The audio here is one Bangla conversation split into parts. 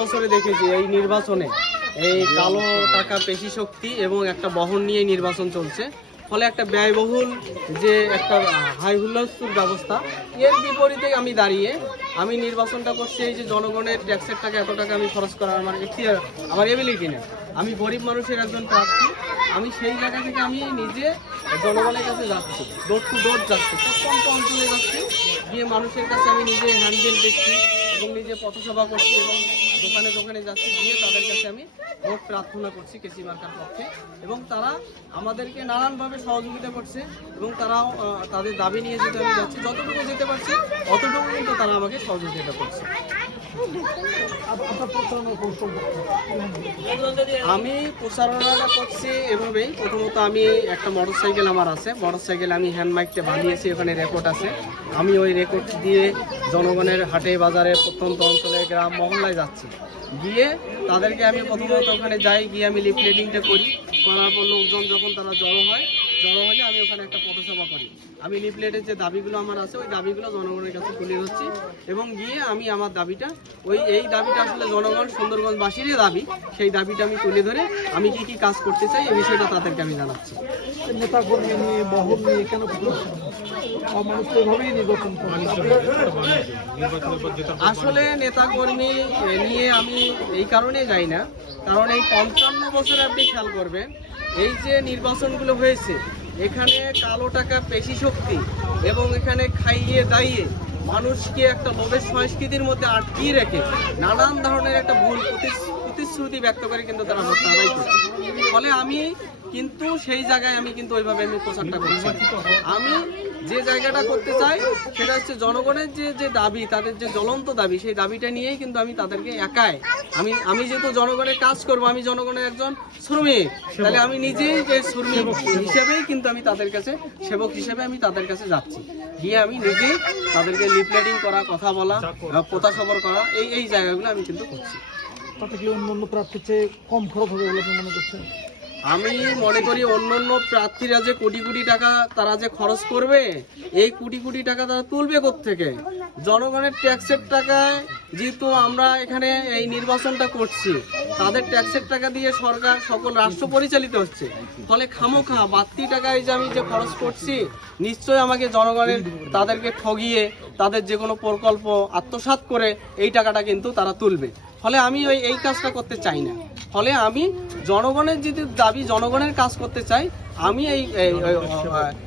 বছরে দেখেছি, এই নির্বাচনে এই কালো টাকা পেশি শক্তি এবং একটা বহন নিয়ে নির্বাচন চলছে। ফলে একটা ব্যয়বহুল যে একটা হাই হুল্লোড় ব্যবস্থা, এর বিপরীতে আমি দাঁড়িয়ে আমি নির্বাচনটা করছি, এই যে জনগণের ট্যাক্সের টাকা, এত টাকা আমি খরচ করার আমার এখতিয়ার আমার এবিলিটি নেই। আমি গরিব মানুষের একজন প্রার্থী, আমি সেই জায়গা থেকে আমি নিজে জনগণের কাছে যাচ্ছি ডোর টু ডোর যাচ্ছি, প্রত্যন্ত অঞ্চলে যাচ্ছি, গিয়ে মানুষের কাছে আমি নিজে হ্যান্ডেল দেখছি। এবং নিজে পথসভা করছি এবং দোকানে দোকানে যাচ্ছি, গিয়ে তাদের কাছে আমি ভোট প্রার্থনা করছি কেসি মার্কার পক্ষে। এবং তারা আমাদেরকে নানানভাবে সহযোগিতা করছে এবং তারাও তাদের দাবি নিয়ে যেতে আমি যাচ্ছি। যতটুকু যেতে পারছি অতটুকু কিন্তু তারা আমাকে সহযোগিতা করছে। আমি প্রচারণাটা করছি এভাবেই। প্রথমত আমি একটা মোটরসাইকেল আমার আছে। মোটরসাইকেল আমি হ্যান্ড মাইকতে বানিয়েছি, ওখানে রেকর্ড আছে। আমি ওই রেকর্ড দিয়ে জনগণের হাটে বাজারে প্রত্যন্ত অঞ্চলে, গ্রাম, মহল্লায় যাচ্ছি। গিয়ে তাদেরকে আমি প্রথমত ওখানে যাই, গিয়ে আমি লিফলেটিংটা করি। করার পর লোকজন যখন তারা জড়ো হয় জড়ো হলে আমি ওখানে একটা পথসভা করি। আমি লিফলেটের যে দাবিগুলো আমার আছে ওই দাবিগুলো জনগণের কাছে তুলে ধরছি এবং গিয়ে আমি আমার দাবিটা ওই এই দাবিটা আসলে জনগণ সুন্দরগঞ্জবাসীরই দাবি সেই দাবিটা আমি তুলে ধরে আমি কি কি কাজ করতে চাই এই বিষয়টা তাদেরকে আমি জানাচ্ছি। নেতা কর্মী নিয়ে মহল নিয়ে কেন আসলে নেতাকর্মী নিয়ে আমি এই কারণে যাই না কারণ এই পঞ্চান্ন বছরে আপনি খেয়াল করবেন এই যে নির্বাচনগুলো হয়েছে, এখানে কালো টাকা পেশি শক্তি এবং এখানে খাইয়ে দাইয়ে মানুষকে একটা লোভের সংস্কৃতির মধ্যে আটকিয়ে রেখে নানান ধরনের একটা ভুল প্রতিশ্রুতি ব্যক্ত করে কিন্তু তারা হত্যা ফলে আমি কিন্তু সেই জায়গায় আমি কিন্তু ওইভাবে আমি প্রচারটা করছি আমি যে জায়গাটা করতে চাই, সেটা হচ্ছে জনগণের যে যে দাবি, তাদের যে জ্বলন্ত দাবি, সেই দাবিটা নিয়েই কিন্তু আমি তাদেরকে একাই। আমি আমি যেহেতু জনগণের কাজ করব, আমি জনগণের একজন শ্রমিক, তাহলে আমি নিজেই যে শ্রমিক হিসেবেই কিন্তু আমি তাদের কাছে, সেবক হিসেবে আমি তাদের কাছে যাচ্ছি। গিয়ে আমি নিজেই তাদেরকে লিফলেটিং করা, কথা বলা পোতা সবর করা, এই এই জায়গাগুলো আমি কিন্তু করছি। তাতে কি অন্য অন্য প্রার্থীর চেয়ে কম খরচ হবে বলে মনে করছেন? আমি মনে করি অন্য অন্য প্রার্থীরা যে কোটি কোটি টাকা তারা যে খরচ করবে, এই কোটি কোটি টাকা তারা তুলবে থেকে জনগণের ট্যাক্সের টাকায় যেহেতু আমরা এখানে এই নির্বাচনটা করছি, তাদের ট্যাক্সের টাকা দিয়ে সরকার সকল রাষ্ট্র পরিচালিত হচ্ছে। ফলে খামোখা, বাড়তি টাকায় যে আমি যে খরচ করছি, নিশ্চয়ই আমাকে জনগণের তাদেরকে ঠগিয়ে, তাদের যে কোনো প্রকল্প আত্মসাৎ করে এই টাকাটা কিন্তু তারা তুলবে। ফলে আমি ওই এই কাজটা করতে চাই না। ফলে আমি জনগণের যদি দাবি জনগণের কাজ করতে চাই, আমি এই,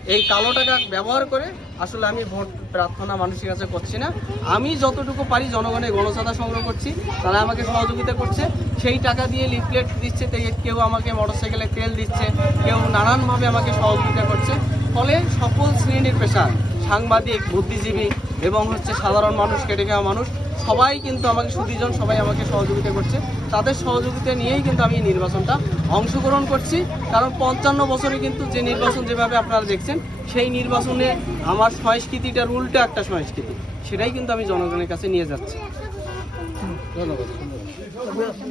এই- কালো টাকা ব্যবহার করে আসলে আমি ভোট প্রার্থনা মানুষের কাছে করছি না। আমি যতটুকু পারি জনগণের গণচাঁদা সংগ্রহ করছি, তারা আমাকে সহযোগিতা করছে। সেই টাকা দিয়ে লিফলেট দিচ্ছে কেউ আমাকে মোটরসাইকেলে তেল দিচ্ছে, কেউ নানানভাবে আমাকে সহযোগিতা করছে। ফলে সকল শ্রেণির পেশা, সাংবাদিক, বুদ্ধিজীবী এবং হচ্ছে সাধারণ মানুষ, কেটে খাওয়া মানুষ, সবাই কিন্তু আমাকে সুদীজন সবাই আমাকে সহযোগিতা করছে। তাদের সহযোগিতা নিয়েই কিন্তু আমি এই নির্বাচনটা অংশগ্রহণ করছি। কারণ পঞ্চান্ন বছরে কিন্তু যে নির্বাচন যেভাবে আপনারা দেখছেন, সেই নির্বাচনে আমার সংস্কৃতিটার উল্টো একটা সংস্কৃতি। সেটাই কিন্তু আমি জনগণের কাছে নিয়ে যাচ্ছি। ধন্যবাদ।